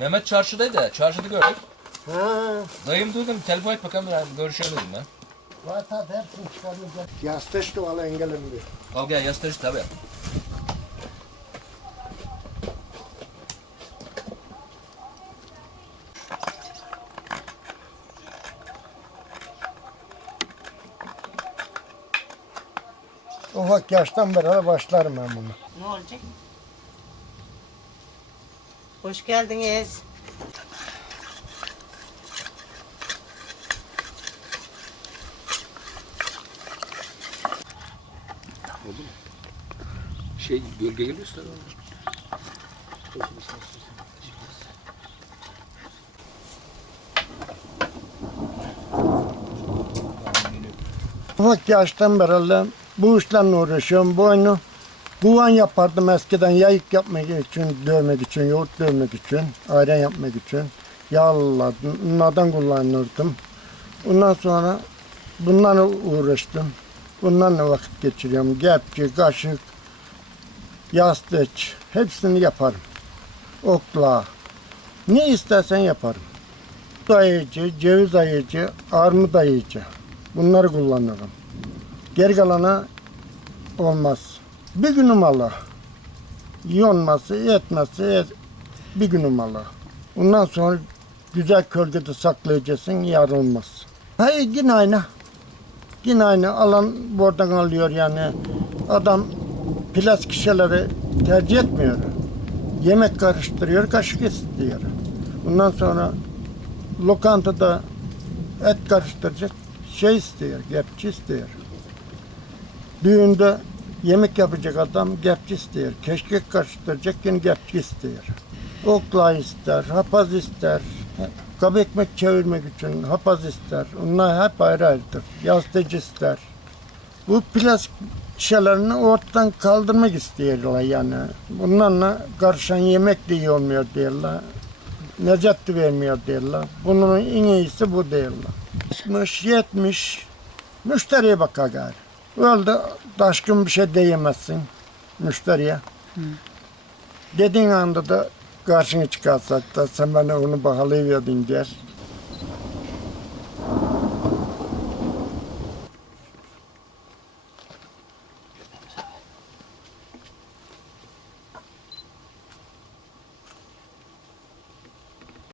Mehmet çarşıdaydı. Çarşıda gördük. Ha, Dayım duydum. Telefon et bakalım. Ben görüşelim dedim ben. zaten hepsini çıkarmayacak. Yastık da valla engelim bir. Al gel yastırış tabii. Ufak yaştan beri başlarım ben bunu. Ne olacak? Hoş geldiniz. Şey gölge geliyorsa. Ufak yaştan beri bu işlerle uğraşıyorum. Bu oyunu kuvan yapardım eskiden yayık yapmak için, dövmek için, yoğurt dövmek için, ayran yapmak için. Yağladım, bunlardan kullanırdım. Ondan sonra bunlarla uğraştım. Bunlarla vakit geçiriyorum. Gepçi, kaşık, yastık hepsini yaparım. Okla. Ne istersen yaparım. Dayıcı, ceviz ayıcı, armut ayıcı. Bunları kullanırım. Geri kalanı olmaz. Bir günüm Allah. Yonması, yetmesi et, bir günüm Allah. Ondan sonra güzel kölgede saklayacaksın, yarılmaz. Hayır yine aynı. Yine aynı. Alan buradan alıyor yani. Adam plastik şişeleri tercih etmiyor. Yemek karıştırıyor, kaşık istiyor. Ondan sonra lokantada et karıştıracak şey istiyor, gepçi istiyor. Düğünde yemek yapacak adam gepçi istiyor. Keşkek karıştıracak yine gepçi istiyor. Okla ister, hapaz ister. Kab ekmek çevirmek için hapaz ister. Onlar hep ayrı ayrıdır. Yastıcı ister. Bu plastik şişelerini ortadan kaldırmak istiyorlar yani. Bunlarla karışan yemek de iyi olmuyor diyorlar. Necat da vermiyor diyorlar. Bunun en iyisi bu diyorlar. 60, 70 müşteriye bakar gari. Öyle taşkın bir şey diyemezsin müşteriye. Dediğin anda da karşını çıkarsak da sen bana onu bahalayıverdin der.